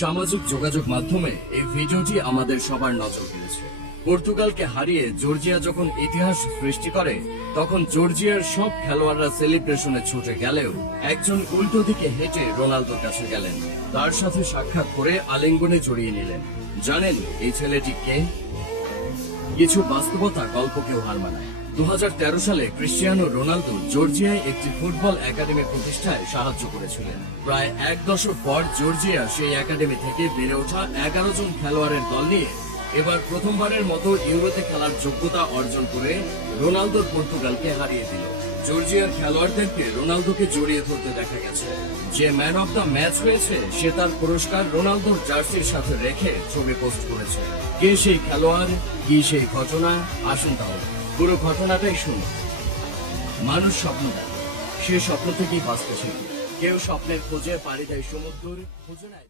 সামাজিক যোগাযোগ মাধ্যমে এই ভিডিওটি আমাদের সবার নজর কেড়েছে। পর্তুগালকে হারিয়ে জর্জিয়া যখন ইতিহাস সৃষ্টি করে, তখন জর্জিয়ার সব খেলোয়াড়রা সেলিব্রেশনে ছুটে গেলেও একজন উল্টো দিকে হেঁটে রোনালদোর কাছে গেলেন, তার সাথে সাক্ষাৎ করে আলিঙ্গনে জড়িয়ে নিলেন। জানেন এই ছেলেটি কে? কিছু বাস্তবতা গল্পকেও হার মানায়। 2013 সালে ক্রিস্টিয়ানো রোনালদো জর্জিয়ায় একটি ফুটবল একাডেমি প্রতিষ্ঠায় সাহায্য করেছিলেন। প্রায় এক দশক পর জর্জিয়া সেই একাডেমি থেকে বেড়ে ওঠা 11 জন খেলোয়াড়ের দল নিয়ে এবার প্রথমবারের মতো ইউরোতে খেলার যোগ্যতা অর্জন করে রোনালদোর পর্তুগালকে হারিয়ে দিল। জর্জিয়ার খেলোয়াড়দেরকে রোনালদোকে জড়িয়ে ধরতে দেখা গেছে। যে ম্যান অব দ্য ম্যাচ হয়েছে সে তার পুরস্কার রোনালদোর জার্সির সাথে রেখে ছবি পোস্ট করেছে। কে সেই খেলোয়াড়, কি সেই ঘটনা, আসুন তাহলে পুরো ঘটনাটাই শুনুন। মানুষ স্বপ্ন দেখে, সে স্বপ্ন থেকেই বাঁচতে শেখে। কেউ স্বপ্নের খোঁজে পাড়ি দেয় সমুদ্র, খোঁজে নেয়